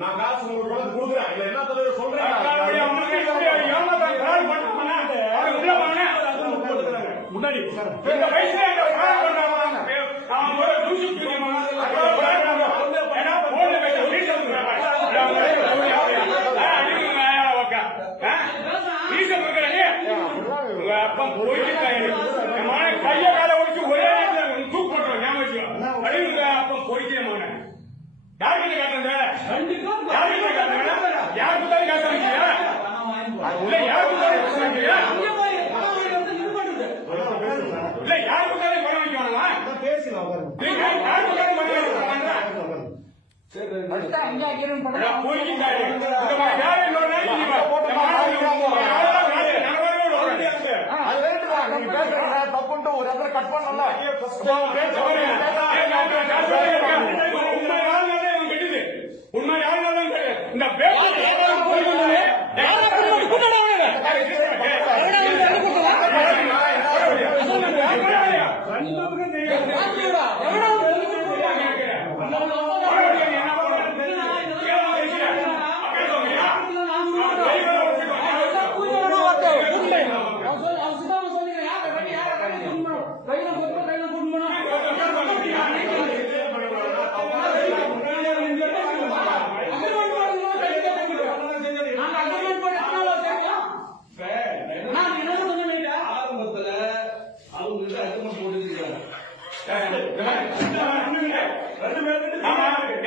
நான் காசு உங்களுக்கு கொடுக்குறேன் இல்ல என்ன சொல்றேன் சொல்றேன் முன்னாடி இந்த வயசுல அப்பம் போயிட்டு கைய கால ஒழிச்சு ஒரே தூக்கு போட்டுறோம் ஞாபகம் அப்பம் போயிட்டே மான யாருக்கு காட்டுறேன் யாருக்கு காட்டுறேன் யாருக்கு தான் காட்டுறீங்க இல்ல யாருக்கு தான் இல்ல யாருக்கு தான் வர வைக்கணுமா பேசலாம் யாருக்கு தான் வர தப்புன்ட்டு ஒரு இடத்துல கட் பண்ணல உண்மை யாருனாலும் இந்த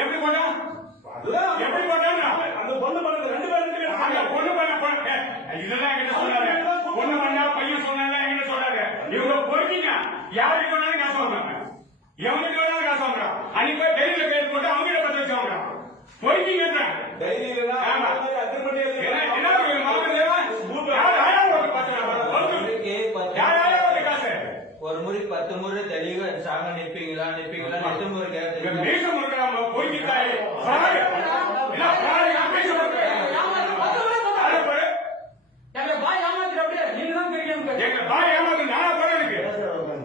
எப்படி போட்டா எப்படி போட்டா அந்த பொண்ணு பண்ணது 2 பேரும் பொண்ணு பண்ண இதெல்லாம் என்ன சொன்னாரு பொண்ணு பண்ணா பையன் சொன்னாங்க என்ன சொன்னாங்க இவங்க பொறுக்கீங்க யாருக்கு வேணாலும் காசு வாங்குறாங்க எவனுக்கு வேணாலும் காசு வாங்குறான் அன்னைக்கு போய் டைரியில கைது போட்டு அவங்க பத்து வச்சு வாங்குறான் பொறுக்கீங்க ஒரு முறை 10 முறை தெளிவா சாங்க நிப்பீங்களா நிப்பீங்களா 8 முறை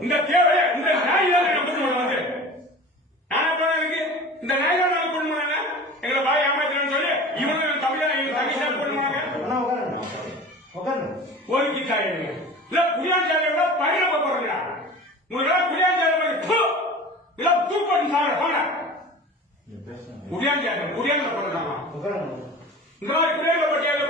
இந்த தேவை இந்த நாய் தான் வந்து நானா போன எனக்கு இந்த நாய் தான் நாங்க கொண்டு போனாங்க எங்களை பாய் ஏமாத்துறேன்னு சொல்லி இவங்க தமிழா தங்கிச்சா கொண்டு போனாங்க ஒதுக்கி தாயுங்க இல்ல புளியாஞ்சாலை விட பயிரப்ப போறீங்க உங்களுக்கு புளியாஞ்சாலை இல்ல தூப்பட்டு சாங்க போன புளியாஞ்சாலை புளியாங்க போடுறாங்க இந்த மாதிரி புளியாங்க பட்டியல